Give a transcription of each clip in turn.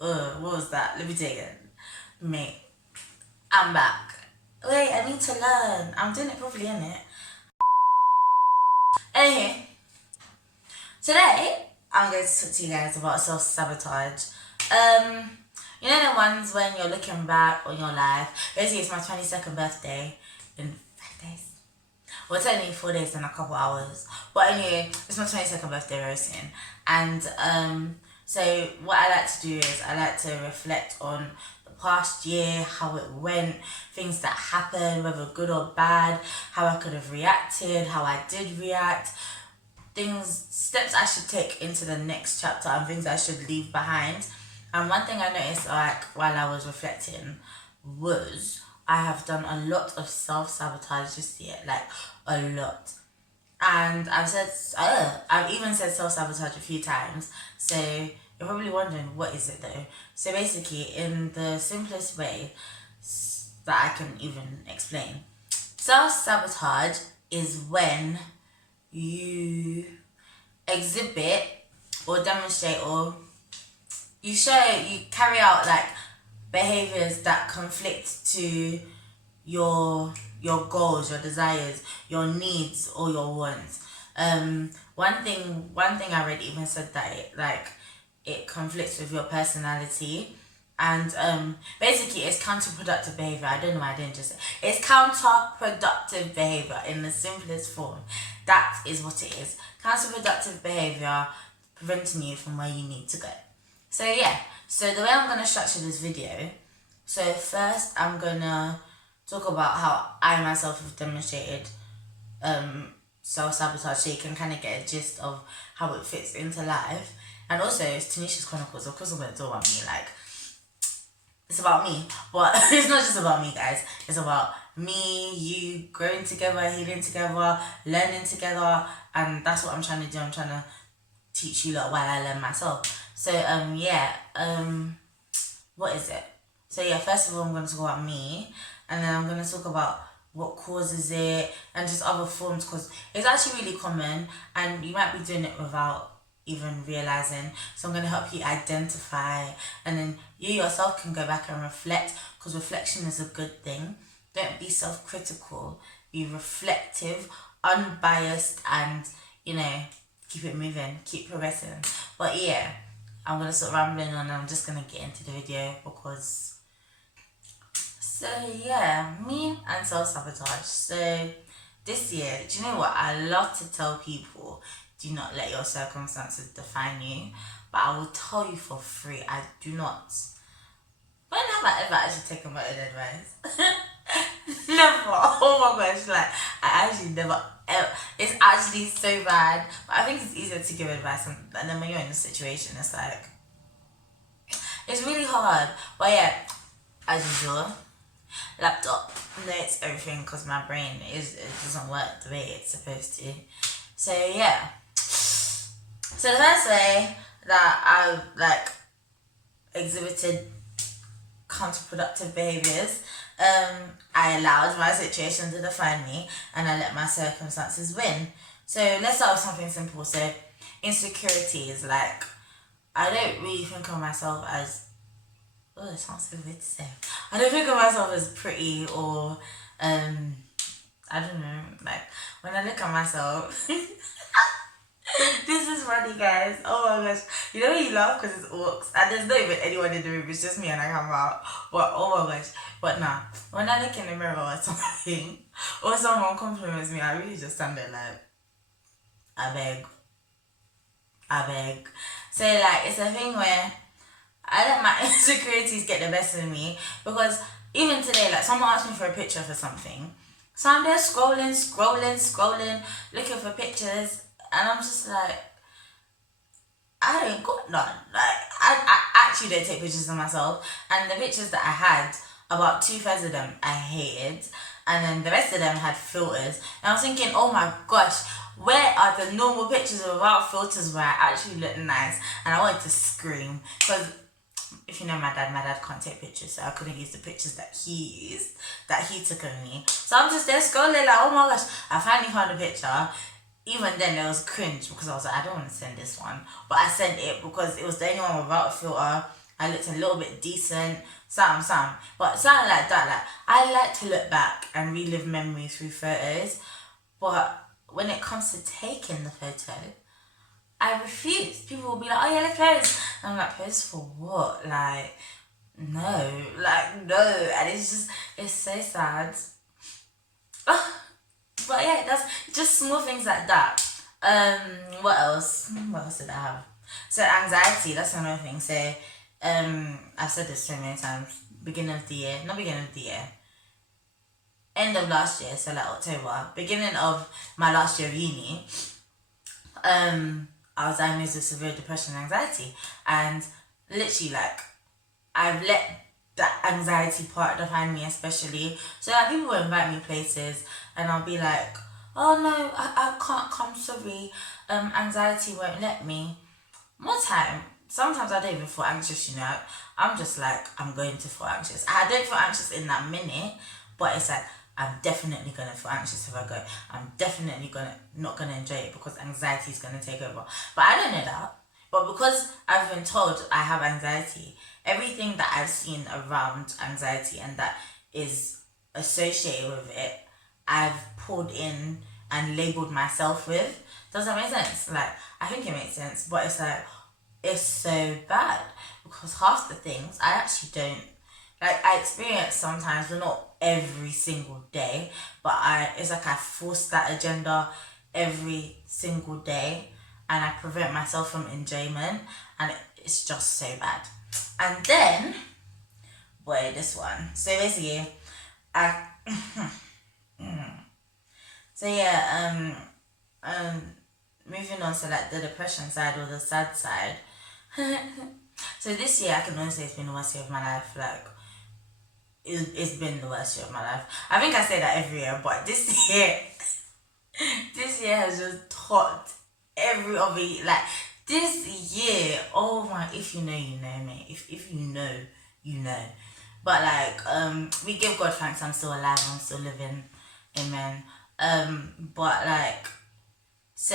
What was that? Let me take it. Mate, I'm back. Wait, I need to learn. I'm doing it properly, innit? Anyway, today I'm going to talk to you guys about self-sabotage. You know the ones when you're looking back on your life. Basically, it's my 22nd birthday in 5 days. Well, it's only 4 days and a couple hours. But anyway, it's my 22nd birthday very soon. And so what I like to do is I like to reflect on the past year, how it went, things that happened, whether good or bad, how I could have reacted, how I did react, steps I should take into the next chapter and things I should leave behind. And one thing I noticed like while I was reflecting was I have done a lot of self-sabotage this year, like a lot. And I've even said self-sabotage a few times. So you're probably wondering, what is it though? So basically, in the simplest way that I can even explain, self-sabotage is when you exhibit or demonstrate or you carry out like behaviors that conflict to your goals, your desires, your needs or your wants. One thing I read even said that it conflicts with your personality, and basically it's counterproductive behavior. I don't know why I didn't just say it's counterproductive behavior in the simplest form. That is what it is. Counterproductive behavior preventing you from where you need to go. So yeah, so the way I'm gonna structure this video. So first I'm gonna talk about how I myself have demonstrated self-sabotage, so you can kind of get a gist of how it fits into life. And also it's Tanisha's Chronicles. Of course I'm gonna talk about me, like it's about me, but it's not just about me, guys. It's about me, you, growing together, healing together, learning together, and that's what I'm trying to do. I'm trying to teach you lot while I learn myself. So what is it? So yeah, first of all I'm going to talk about me, and then I'm going to talk about what causes it and just other forms, because it's actually really common and you might be doing it without even realizing. So I'm going to help you identify, and then you yourself can go back and reflect, because reflection is a good thing. Don't be self-critical, be reflective, unbiased, and keep it moving, keep progressing. But yeah, I'm gonna start rambling on and I'm just gonna get into the video because me and self-sabotage. So this year, do you know what? I love to tell people, do not let your circumstances define you. But I will tell you for free, I do not. When have I ever actually taken my own advice? Never. Oh my gosh, like I actually never ever. It's actually so bad. But I think it's easier to give advice, and then when you're in a situation, it's like it's really hard. But yeah, as usual, laptop notes everything because my brain it doesn't work the way it's supposed to. So yeah. So the first way that I've exhibited counterproductive behaviors, I allowed my situation to define me and I let my circumstances win. So let's start with something simple. So insecurities, like I don't really think of myself as, oh, it sounds so weird to say. I don't think of myself as pretty or I don't know, like when I look at myself this is funny, guys. Oh my gosh. You know when you laugh because it's orcs and there's not even anyone in the room, it's just me and I come out. But oh my gosh. But nah, when I look in the mirror or something, or someone compliments me, I really just stand there like, I beg. So like, it's a thing where I let my insecurities get the best of me, because even today, like someone asked me for a picture for something. So I'm there scrolling, looking for pictures, and I'm just like, I ain't got none. Like, I actually don't take pictures of myself. And the pictures that I had, about 2/3 of them I hated. And then the rest of them had filters. And I was thinking, oh my gosh, where are the normal pictures without filters where I actually look nice? And I wanted to scream. Because if you know my dad can't take pictures, so I couldn't use the pictures that he used, that he took of me. So I'm just there scrolling like, oh my gosh, I finally found a picture. Even then it was cringe because I was like, I don't want to send this one. But I sent it because it was the only one without a filter. I looked a little bit decent, something. But something like that, like, I like to look back and relive memories through photos. But when it comes to taking the photo, I refuse. People will be like, oh yeah, let's pose. And I'm like, pose for what? Like, no. And it's so sad. But yeah, that's just small things like that. What else? What else did I have? So anxiety, that's another thing. So, I've said this so many times. Not beginning of the year, end of last year, so like October, beginning of my last year of uni, I was diagnosed with severe depression and anxiety, and literally like I've let that anxiety part define me, especially. So like people will invite me places and I'll be like, oh no, I can't come, sorry, anxiety won't let me. More time, sometimes I don't even feel anxious, I'm just like, I'm going to feel anxious. I don't feel anxious in that minute, but it's like, I'm definitely gonna feel anxious if I go. I'm definitely not gonna enjoy it because anxiety is gonna take over. But I don't know that. But because I've been told I have anxiety, everything that I've seen around anxiety and that is associated with it, I've pulled in and labeled myself with. Does that make sense? Like, I think it makes sense, but it's like, it's so bad because half the things I actually don't, like, I experience sometimes, but not every single day, but it's like I force that agenda every single day and I prevent myself from enjoyment, and it's just so bad. And then, boy, this one. So basically, moving on to like the depression side or the sad side. So this year, I can honestly say it's been the worst year of my life. Like, it's been the worst year of my life. I think I say that every year, but this year, this year has just topped every other year. Like, this year, oh my, if you know, you know, mate. If you know, you know. But like, we give God thanks I'm still alive, I'm still living. Amen. But like, so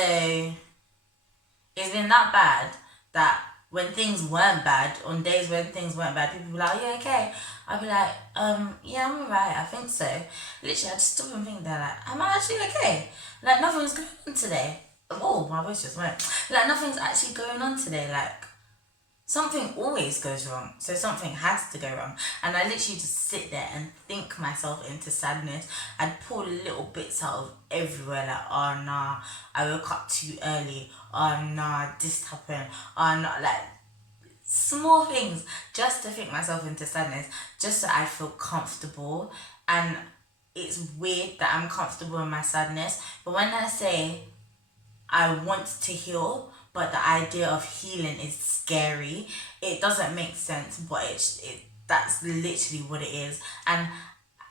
it's been that bad that when things weren't bad, on days when things weren't bad, people be like, are you okay? I'll be like, yeah, I'm alright, I think so. Literally, I just stop and think that, like, am I actually okay? Like, nothing's going on today. Oh, my voice just went. Like, nothing's actually going on today. Like, something always goes wrong. So something has to go wrong. And I literally just sit there and think myself into sadness and pull little bits out of everywhere. Like, oh, nah, I woke up too early. Oh, nah, this happened. Oh, nah, like, small things just to think myself into sadness, just so I feel comfortable. And it's weird that I'm comfortable in my sadness, but when I say I want to heal, but the idea of healing is scary, it doesn't make sense, but that's literally what it is. And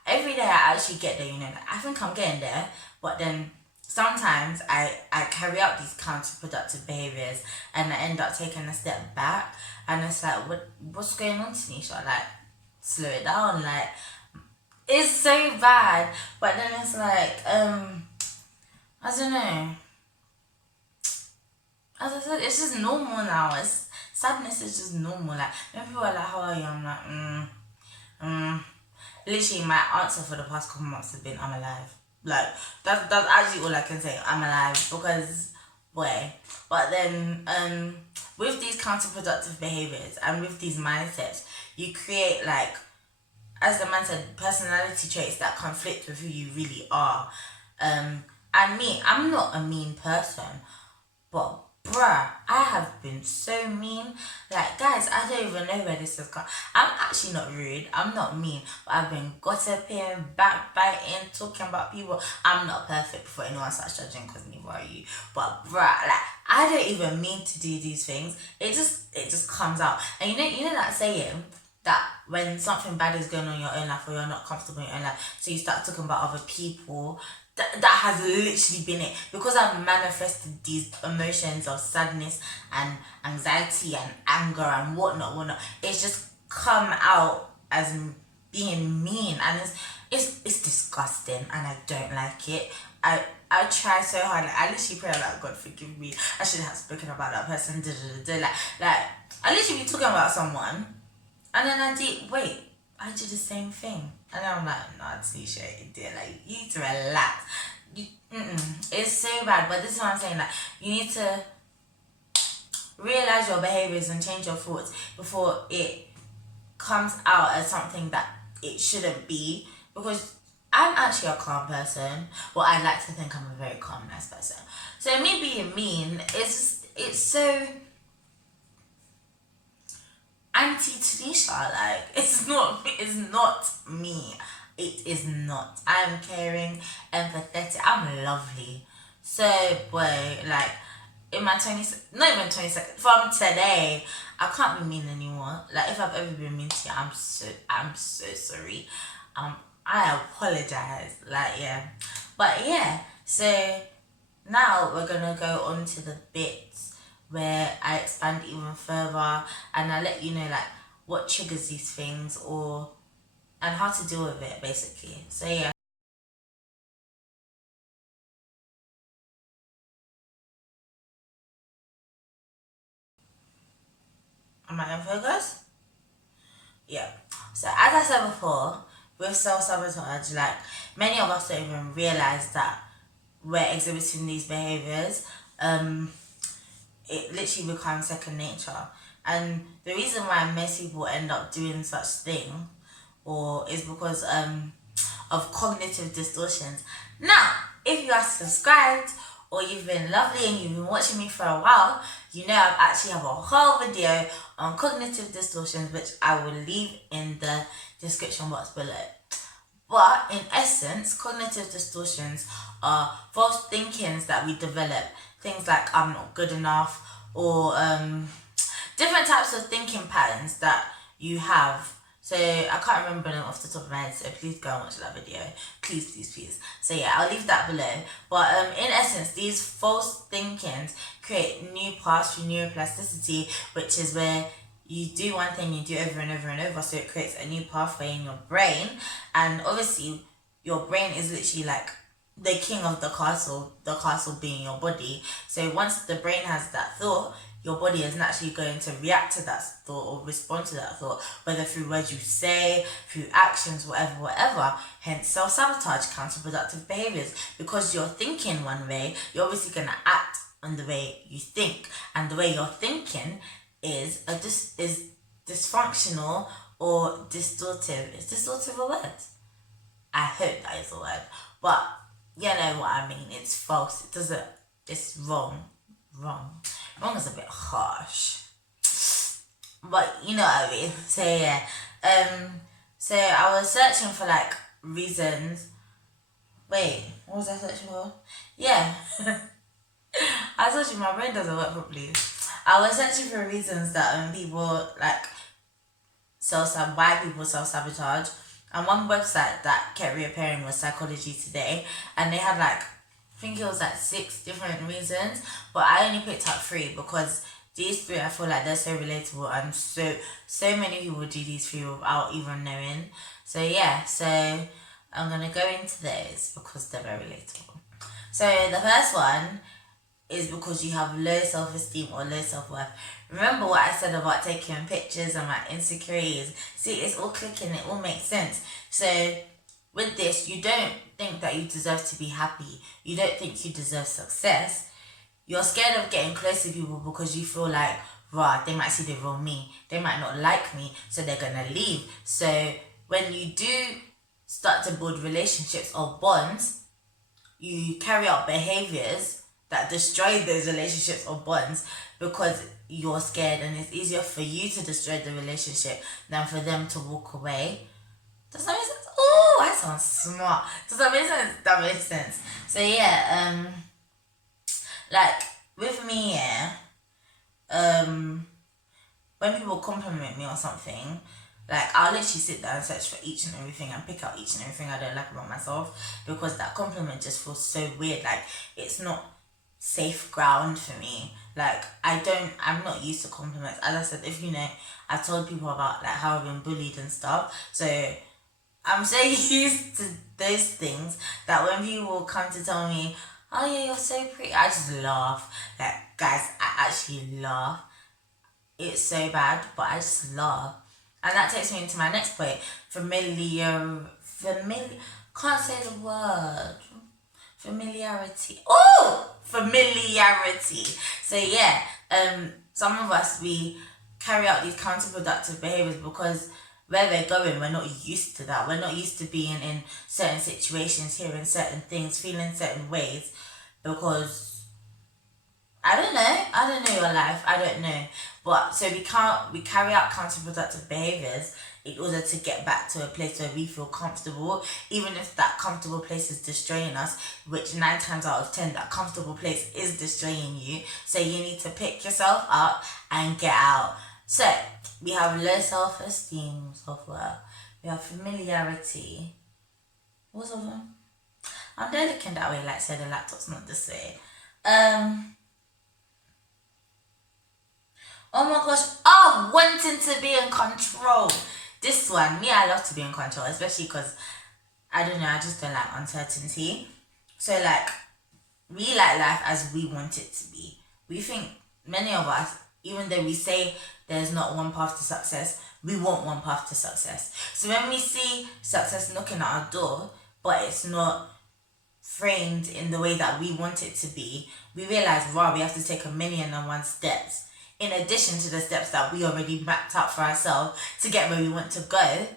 every day I actually get there, like, I think I'm getting there, but then sometimes I carry out these counterproductive behaviors and I end up taking a step back, and it's like, what's going on, Tanisha? Like, slow it down. Like, it's so bad. But then it's like, I don't know. As I said, it's just normal now. Sadness is just normal. Like, when people are like, how are you? I'm like, literally, my answer for the past couple months has been, I'm alive. Like, that's actually all I can say. I'm alive, because, boy. But then, with these counterproductive behaviors and with these mindsets, you create, like, as the man said, personality traits that conflict with who you really are. And me, I'm not a mean person, but bruh, I have been so mean. Like, guys, I don't even know where this has come. I'm actually not rude. I'm not mean. But I've been gossiping, backbiting, talking about people. I'm not perfect before anyone starts judging, because neither are you. But bruh, like, I don't even mean to do these things. It just comes out. And you know that saying that when something bad is going on in your own life, or you're not comfortable in your own life, so you start talking about other people. That has literally been it, because I've manifested these emotions of sadness and anxiety and anger and whatnot. It's just come out as being mean, and it's disgusting, and I don't like it. I try so hard. Like, I literally pray, like, God forgive me, I should have spoken about that person. Like I literally be talking about someone, And then I do the same thing. And I'm like, nah, Tanisha, dear, like, you need to relax. It's so bad. But this is what I'm saying, like, you need to realize your behaviors and change your thoughts before it comes out as something that it shouldn't be. Because I'm actually a calm person. Well, I like to think I'm a very calm, nice person. So me being mean, it's so anti-Tanisha. Like, it's not me. It is not. I'm caring, empathetic. I'm lovely. So, boy, like, in my 20s, not even 20 seconds, from today, I can't be mean anymore. Like, if I've ever been mean to you, I'm so sorry. I apologize. Like, yeah. But yeah, so now we're gonna go on to the bits where I expand even further and I let you know like what triggers these things and how to deal with it basically. So yeah. Am I in focus? Yeah. So as I said before, with self-sabotage, like many of us don't even realise that we're exhibiting these behaviours. It literally becomes second nature. And the reason why most people end up doing such thing or is because of cognitive distortions. Now, if you are subscribed or you've been lovely and you've been watching me for a while, you know I actually have a whole video on cognitive distortions which I will leave in the description box below. But in essence, cognitive distortions are false thinkings that we develop. Things like I'm not good enough or different types of thinking patterns that you have. So I can't remember them off the top of my head, so please go and watch that video. Please. So yeah, I'll leave that below. But in essence, these false thinkings create new paths through neuroplasticity, which is where you do one thing, you do over and over and over, so it creates a new pathway in your brain. And obviously, your brain is literally like the king of the castle being your body. So once the brain has that thought, your body is naturally going to react to that thought or respond to that thought, whether through words you say, through actions, whatever. Hence self-sabotage, counterproductive behaviors. Because you're thinking one way, you're obviously going to act on the way you think. And the way you're thinking is dysfunctional or distortive. Is distortive a word? I hope that is a word. But you know what I mean. It's false. It's wrong. Wrong is a bit harsh. But you know what I mean. So yeah. So I was searching for like reasons. Wait, what was I searching for? Yeah. I told you my brain doesn't work properly. I was searching for reasons that people like why people self-sabotage. And one website that kept reappearing was Psychology Today, and they had like I think it was like 6 different reasons, but I only picked up 3 because these 3 I feel like they're so relatable and so many people do these 3 without even knowing. So yeah, so I'm gonna go into those because they're very relatable. So the first one is because you have low self-esteem or low self-worth. Remember what I said about taking pictures and my insecurities? See, it's all clicking, it all makes sense. So with this, you don't think that you deserve to be happy. You don't think you deserve success. You're scared of getting close to people because you feel like, rah, they might see the real me. They might not like me, so they're gonna leave. So when you do start to build relationships or bonds, you carry out behaviors that destroy those relationships or bonds because you're scared, and it's easier for you to destroy the relationship than for them to walk away. Does that make sense? Oh, I sound smart. Does that make sense? That makes sense. So yeah, like with me, yeah, when people compliment me or something, like I'll literally sit there and search for each and everything and pick out each and everything I don't like about myself because that compliment just feels so weird. Like it's not safe ground for me. Like I'm not used to compliments. As I said, if you know, I told people about like how I've been bullied and stuff. So I'm so used to those things that when people come to tell me, oh yeah, you're so pretty, I just laugh. Like guys, I actually laugh. It's so bad, but I just laugh. And that takes me into my next point. Can't say the word. Familiarity. Oh! Familiarity. So yeah, some of us, we carry out these counterproductive behaviors because where we're going, we're not used to that. We're not used to being in certain situations, hearing certain things, feeling certain ways, because I don't know your life. I don't know. But so we carry out counterproductive behaviors in order to get back to a place where we feel comfortable, even if that comfortable place is destroying us, which 9 times out of 10, that comfortable place is destroying you. So you need to pick yourself up and get out. So we have low self-esteem, self-worth. We have familiarity. What's the other one? I'm there looking that way, like say the laptop's not this way. Oh my gosh, wanting to be in control. This one, me, I love to be in control, especially because, I don't know, I just don't like uncertainty. So like, we like life as we want it to be. We think, many of us, even though we say there's not one path to success, we want one path to success. So when we see success knocking at our door, but it's not framed in the way that we want it to be, we realize, wow, we have to take 1,000,001 steps. In addition to the steps that we already mapped out for ourselves to get where we want to go,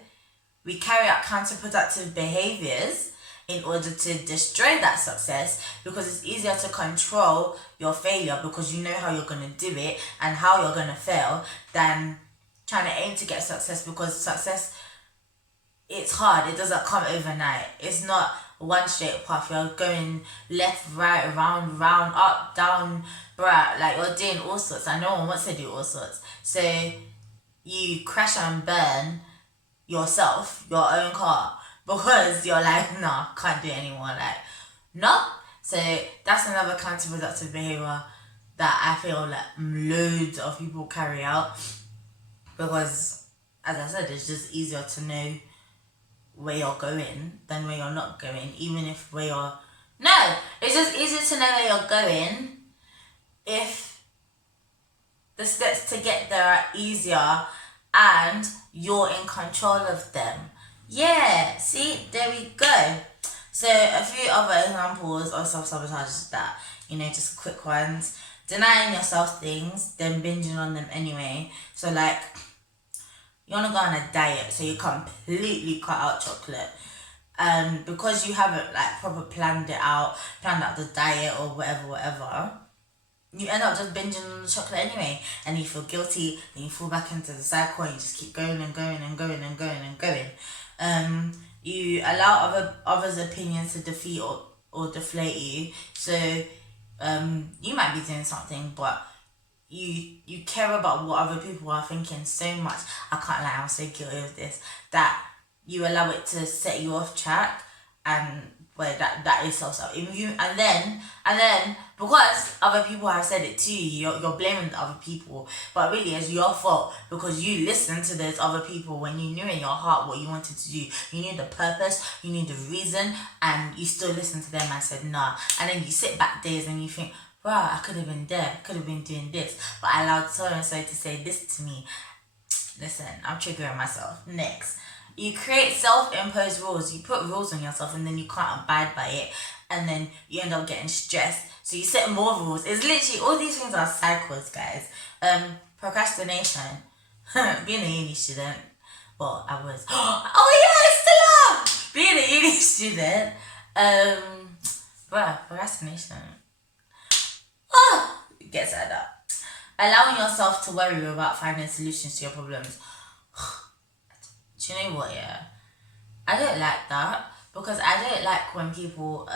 we carry out counterproductive behaviors in order to destroy that success, because it's easier to control your failure because you know how you're going to do it and how you're going to fail than trying to aim to get success, because success, it's hard. It doesn't come overnight. It's not one straight path. You're going left, right, round, up, down, bruh. Like, you're doing all sorts, and no one wants to do all sorts. So you crash and burn yourself, your own car, because you're like, nah, can't do it anymore. Like, no. So that's another counterproductive behavior that I feel like loads of people carry out, because, as I said, it's just easier to know where you're going than where you're not going, even if where you're... No! It's just easier to know where you're going if the steps to get there are easier and you're in control of them. Yeah, see? There we go. So, a few other examples of self-sabotage is that, just quick ones. Denying yourself things, then binging on them anyway. So, like, you want to go on a diet, so you completely cut out chocolate. Because you haven't like proper planned out the diet or whatever, you end up just binging on the chocolate anyway, and you feel guilty, and you fall back into the cycle, and you just keep going and going and going and going and going. You allow others' opinions to defeat or deflate you. So you might be doing something, but you care about what other people are thinking so much. I can't lie, I'm so guilty of this, that you allow it to set you off track, and where that is self-sabotage. And then because other people have said it to you, you're blaming the other people, but really it's your fault, because you listened to those other people when you knew in your heart what you wanted to do. You knew the purpose, you knew the reason, and you still listened to them and said nah. And then you sit back days and you think, wow, I could have been there, could have been doing this, but I allowed so and so to say this to me. Listen, I'm triggering myself. Next, you create self-imposed rules. You put rules on yourself and then you can't abide by it, and then you end up getting stressed. So you set more rules. It's literally, all these things are cycles, guys. Procrastination. Being a uni student, well, I was. Oh yeah, I still am. Being a uni student, procrastination. It gets added up. Allowing yourself to worry about finding solutions to your problems. Do you know what, yeah? I don't like that, because I don't like when people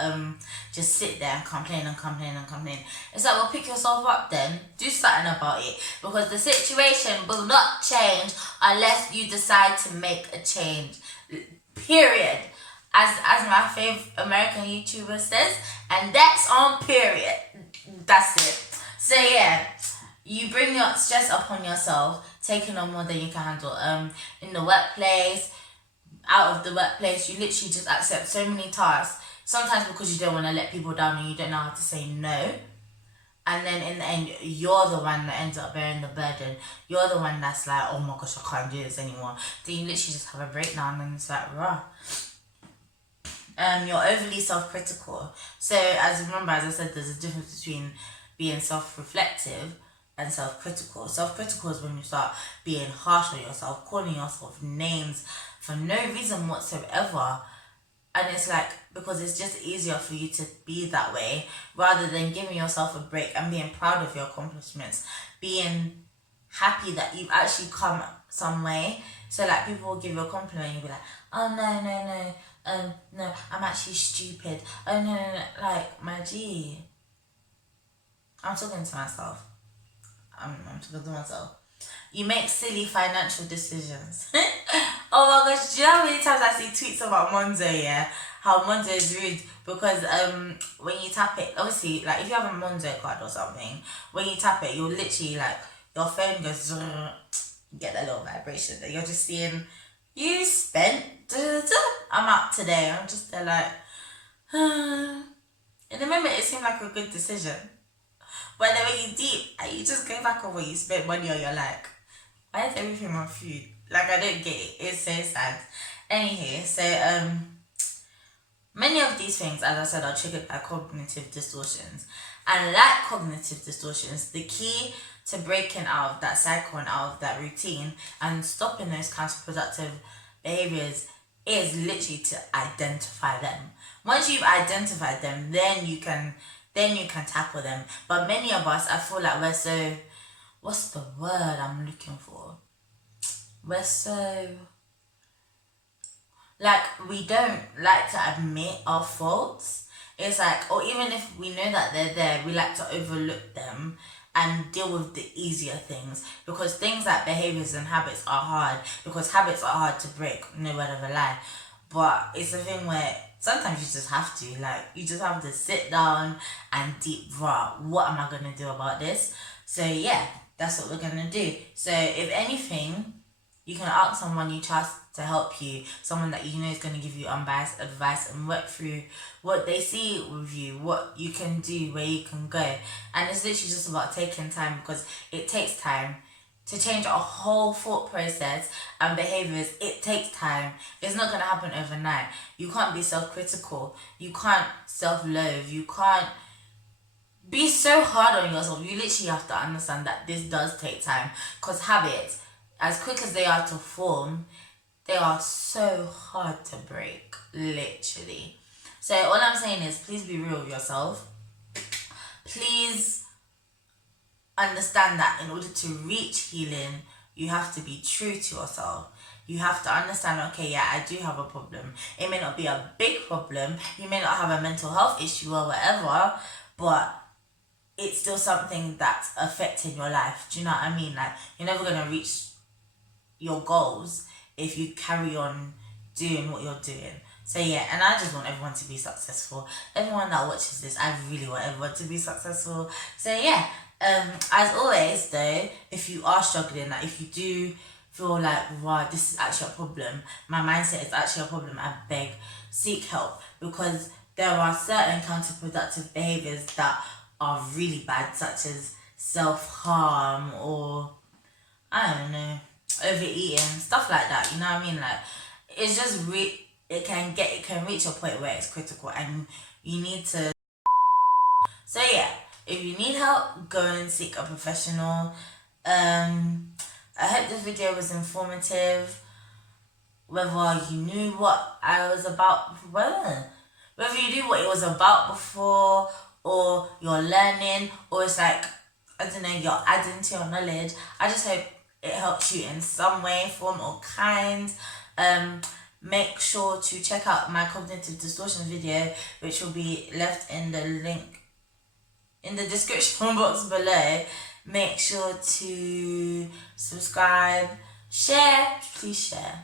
just sit there and complain. It's like, well, pick yourself up then. Do something about it, because the situation will not change unless you decide to make a change. Period. As my favorite American YouTuber says, and that's on period. That's it. So yeah, you bring your stress upon yourself, taking on more than you can handle. In the workplace, out of the workplace, you literally just accept so many tasks. Sometimes because you don't want to let people down and you don't know how to say no. and then in the end, you're the one that ends up bearing the burden. You're the one that's like, oh my gosh, I can't do this anymore. Then you literally just have a breakdown, and it's like, raw. You're overly self-critical. So as I said, there's a difference between being self-reflective and self-critical. Self-critical is when you start being harsh on yourself, calling yourself names for no reason whatsoever. And it's like, because it's just easier for you to be that way rather than giving yourself a break and being proud of your accomplishments, being happy that you've actually come some way. So like, people will give you a compliment and you'll be like, oh no, I'm actually stupid. Oh no, like, my G, I'm talking to myself. I'm talking to myself. You make silly financial decisions. Oh my gosh, do you know how many times I see tweets about Monzo, yeah? How Monzo is rude because when you tap it, obviously, like, if you have a Monzo card or something, when you tap it, you'll literally, like, your phone goes, you get that little vibration that you're just seeing, you spent, I'm out today. I'm just there like, in the moment it seemed like a good decision. But then when you deep and you just go back on what you spent money on, you're like, why is everything on food? Like, I don't get it. It's so sad. Anyway, so many of these things, as I said, are triggered by cognitive distortions. And like cognitive distortions, the key to breaking out of that cycle and out of that routine and stopping those counterproductive behaviors is literally to identify them. Once you've identified them, then you can tackle them. But many of us, I feel like we're so, what's the word I'm looking for? We're so, like, we don't like to admit our faults. It's like, or even if we know that they're there, we like to overlook them and deal with the easier things, because things like behaviors and habits are hard, because habits are hard to break, no word of a lie. But it's a thing where sometimes you just have to, like, you just have to sit down and deep raw, what am I going to do about this? So yeah, that's what we're going to do. So if anything, you can ask someone you trust to help you, someone that you know is going to give you unbiased advice and work through what they see with you, what you can do, where you can go. And it's literally just about taking time, because it takes time to change a whole thought process and behaviors. It takes time. It's not going to happen overnight. You can't be self-critical. You can't self-loathe. You can't be so hard on yourself. You literally have to understand that this does take time, because habits, as quick as they are to form, they are so hard to break, literally. So all I'm saying is, please be real with yourself. Please understand that in order to reach healing, you have to be true to yourself. You have to understand, okay, yeah, I do have a problem. It may not be a big problem. You may not have a mental health issue or whatever, but it's still something that's affecting your life. Do you know what I mean? Like, you're never going to reach your goals if you carry on doing what you're doing. So yeah, and I just want everyone to be successful. Everyone that watches this, I really want everyone to be successful. So yeah, as always though, if you are struggling, like if you do feel like, wow, this is actually a problem, my mindset is actually a problem, I beg, seek help, because there are certain counterproductive behaviors that are really bad, such as self-harm or, I don't know, overeating, stuff like that, you know what I mean? Like, it's just it can reach a point where it's critical and you need to. So yeah, if you need help, go and seek a professional. I hope this video was informative, whether you knew what I was about, whether you knew what it was about before, or you're learning, or it's like, I don't know, you're adding to your knowledge. I just hope it helps you in some way, form or kind. Make sure to check out my cognitive distortions video, which will be left in the link in the description box below. Make sure to subscribe, share, please share.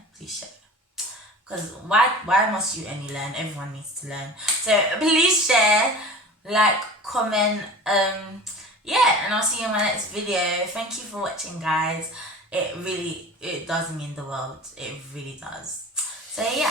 Because why must you only learn? Everyone needs to learn. So please share, like, comment, yeah, and I'll see you in my next video. Thank you for watching, guys. It does mean the world. It really does. So yeah.